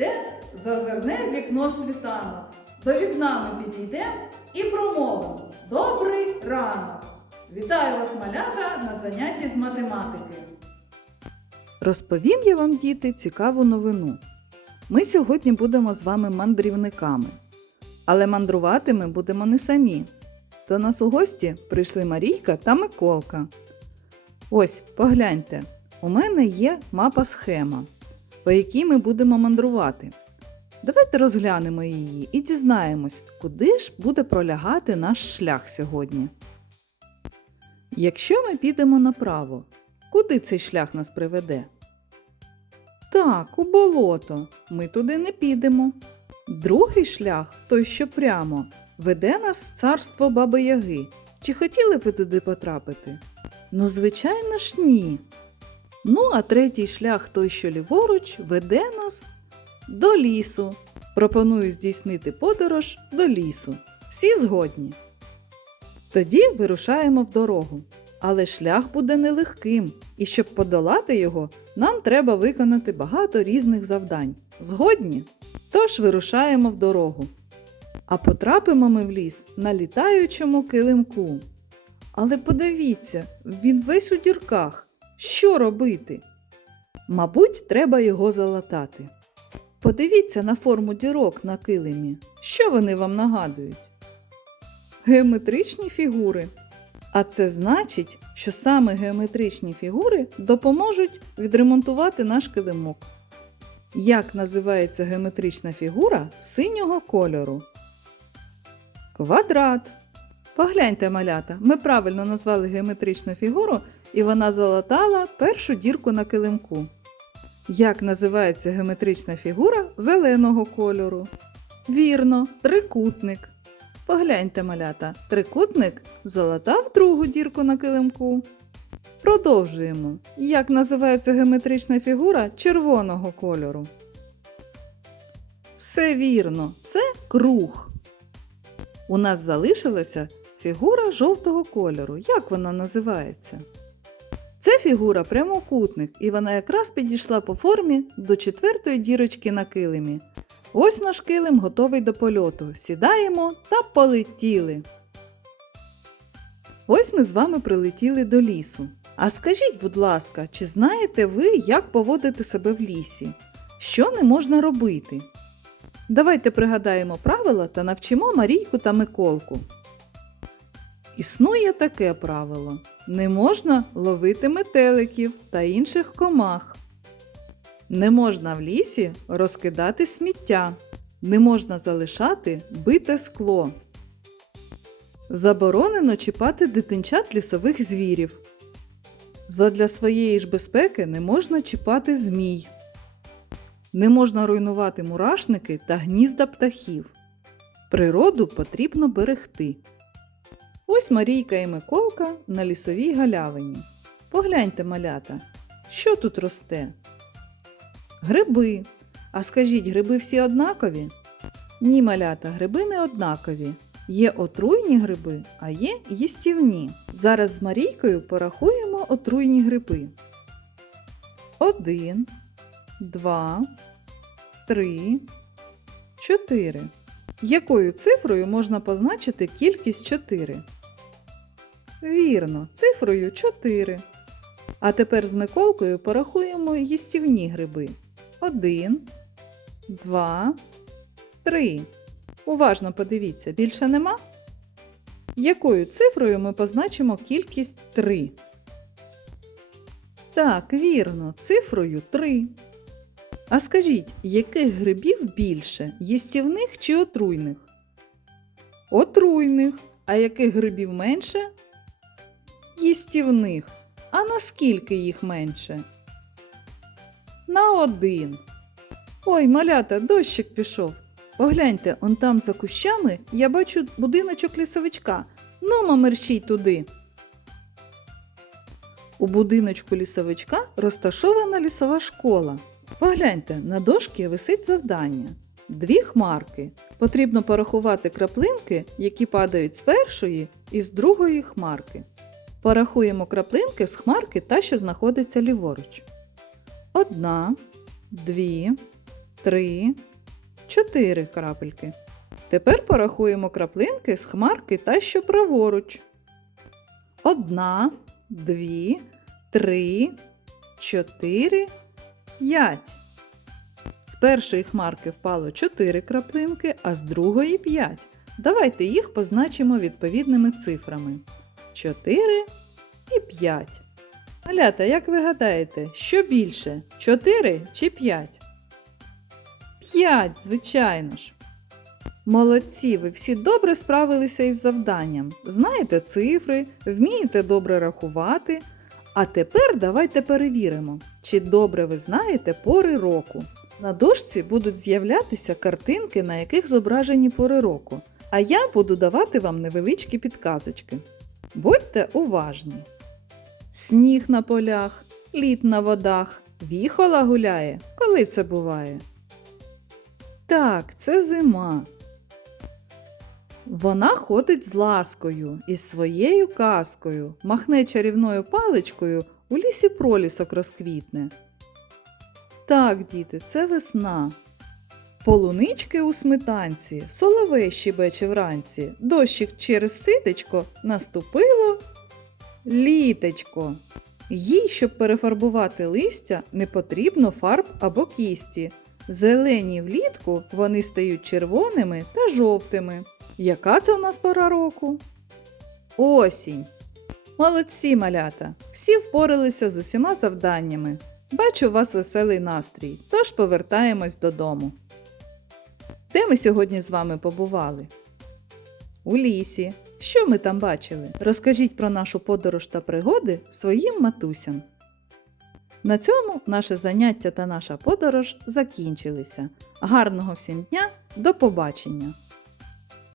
прийде, зазирне в вікно світанок. До вікна ми підійдемо і промовимо Добрий ранок! Вітаю вас, малята, на занятті з математики. Розповім я вам, діти, цікаву новину. Ми сьогодні будемо з вами мандрівниками. Але мандрувати ми будемо не самі. До нас у гості прийшли Марійка та Миколка. Ось, погляньте, у мене є мапа схема, по якій ми будемо мандрувати. Давайте розглянемо її і дізнаємось, куди ж буде пролягати наш шлях сьогодні. Якщо ми підемо направо, куди цей шлях нас приведе? Так, у болото. Ми туди не підемо. Другий шлях, той, що прямо, веде нас в царство Баби Яги. Чи хотіли ви туди потрапити? Ну, звичайно ж, ні. Ну, а третій шлях, той, що ліворуч, веде нас до лісу. Пропоную здійснити подорож до лісу. Всі згодні. Тоді вирушаємо в дорогу. Але шлях буде нелегким, і щоб подолати його, нам треба виконати багато різних завдань. Згодні? Тож вирушаємо в дорогу. А потрапимо ми в ліс на літаючому килимку. Але подивіться, він весь у дірках. Що робити? Мабуть, треба його залатати. Подивіться на форму дірок на килимі. Що вони вам нагадують? Геометричні фігури. А це значить, що саме геометричні фігури допоможуть відремонтувати наш килимок. Як називається геометрична фігура синього кольору? Квадрат. Погляньте, малята, ми правильно назвали геометричну фігуру, і вона залатала першу дірку на килимку. Як називається геометрична фігура зеленого кольору? Вірно, трикутник. Погляньте, малята, трикутник залатав другу дірку на килимку. Продовжуємо. Як називається геометрична фігура червоного кольору? Все вірно, це круг. У нас залишилася фігура жовтого кольору. Як вона називається? Це фігура прямокутник, і вона якраз підійшла по формі до четвертої дірочки на килимі. Ось наш килим готовий до польоту. Сідаємо та полетіли. Ось ми з вами прилетіли до лісу. А скажіть, будь ласка, чи знаєте ви, як поводити себе в лісі? Що не можна робити? Давайте пригадаємо правила та навчимо Марійку та Миколку. Існує таке правило: не можна ловити метеликів та інших комах. Не можна в лісі розкидати сміття. Не можна залишати бите скло. Заборонено чіпати дитинчат лісових звірів. Задля своєї ж безпеки не можна чіпати змій. Не можна руйнувати мурашники та гнізда птахів. Природу потрібно берегти. Ось Марійка і Миколка на лісовій галявині. Погляньте, малята, що тут росте? Гриби. А скажіть, гриби всі однакові? Ні, малята, гриби не однакові. Є отруйні гриби, а є їстівні. Зараз з Марійкою порахуємо отруйні гриби. Один, два, три, чотири. Якою цифрою можна позначити кількість 4? Вірно, цифрою 4. А тепер з Миколкою порахуємо їстівні гриби. 1, 2, 3. Уважно подивіться, більше нема? Якою цифрою ми позначимо кількість 3? Так, вірно, цифрою 3. А скажіть, яких грибів більше їстівних чи отруйних? Отруйних. А яких грибів менше? Їстівних. А наскільки їх менше? На один. Ой, малята, дощик пішов. Погляньте, он там за кущами я бачу будиночок лісовичка. Ну, мерщій туди. У будиночку лісовичка розташована лісова школа. Погляньте, на дошці висить завдання. Дві хмарки. Потрібно порахувати краплинки, які падають з першої і з другої хмарки. Порахуємо краплинки з хмарки та, що знаходиться ліворуч. Одна, дві, три, чотири крапельки. Тепер порахуємо краплинки з хмарки та що праворуч. Одна, дві, три, чотири, п'ять. З першої хмарки впало 4 краплинки, а з другої 5. Давайте їх позначимо відповідними цифрами. 4 і 5. Малята, як ви гадаєте, що більше? 4 чи 5? 5, звичайно ж. Молодці, ви всі добре справилися із завданням. Знаєте цифри, вмієте добре рахувати. А тепер давайте перевіримо, чи добре ви знаєте пори року. На дошці будуть з'являтися картинки, на яких зображені пори року, а я буду давати вам невеличкі підказочки. Будьте уважні. Сніг на полях, лід на водах, віхола гуляє. Коли це буває? Так, це зима. Вона ходить з ласкою і своєю казкою, махне чарівною паличкою, у лісі пролісок розквітне. Так, діти, це весна. Полунички у сметанці, соловей щебече вранці, дощик через ситечко наступило літечко. Їй, щоб перефарбувати листя, не потрібно фарб або кісті. Зелені влітку вони стають червоними та жовтими. Яка це в нас пора року? Осінь. Молодці, малята! Всі впоралися з усіма завданнями. Бачу у вас веселий настрій, тож повертаємось додому. Де ми сьогодні з вами побували? У лісі. Що ми там бачили? Розкажіть про нашу подорож та пригоди своїм матусям. На цьому наше заняття та наша подорож закінчилися. Гарного всім дня, до побачення!